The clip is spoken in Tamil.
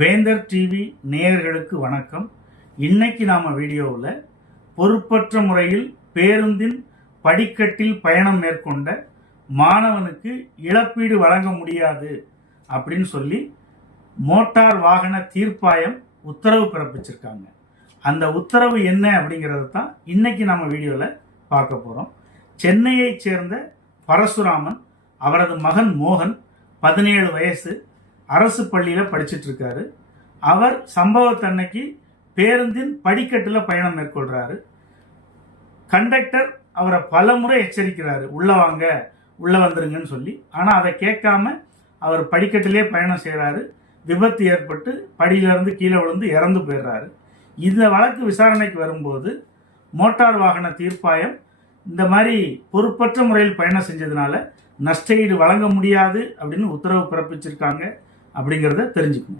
வேந்தர் டிவி நேயர்களுக்கு வணக்கம். இன்னைக்கு நாம வீடியோவில் பொறுப்பற்ற முறையில் பேருந்தின் படிக்கட்டில் பயணம் மேற்கொண்ட மாணவனுக்கு இழப்பீடு வழங்க முடியாது அப்படின்னு சொல்லி மோட்டார் வாகன தீர்ப்பாயம் உத்தரவு பிறப்பிச்சிருக்காங்க. அந்த உத்தரவு என்ன அப்படிங்கிறத தான் இன்னைக்கு நம்ம வீடியோவில் பார்க்க போகிறோம். சென்னையைச் சேர்ந்த பரசுராமன், அவரது மகன் மோகன் 17 வயசு, அரசு பள்ளியில் படிச்சுட்டு இருக்காரு. அவர் சம்பவத்தன்னைக்கு பேருந்தின் படிக்கட்டில் பயணம் மேற்கொள்றாரு. கண்டக்டர் அவரை பல முறை எச்சரிக்கிறாரு, உள்ள வாங்க, உள்ள வந்துருங்கன்னு சொல்லி. ஆனால் அதை கேட்காம அவர் படிக்கட்டிலே பயணம் செய்கிறாரு. விபத்து ஏற்பட்டு படியிலிருந்து கீழே விழுந்து இறந்து போயிடுறாரு. இந்த வழக்கு விசாரணைக்கு வரும்போது மோட்டார் வாகன தீர்ப்பாயம் இந்த மாதிரி பொறுப்பற்ற முறையில் பயணம் செஞ்சதுனால நஷ்டஈடு வழங்க முடியாது அப்படின்னு உத்தரவு பிறப்பிச்சிருக்காங்க. அப்படிங்கிறத தெரிஞ்சுக்கணும்.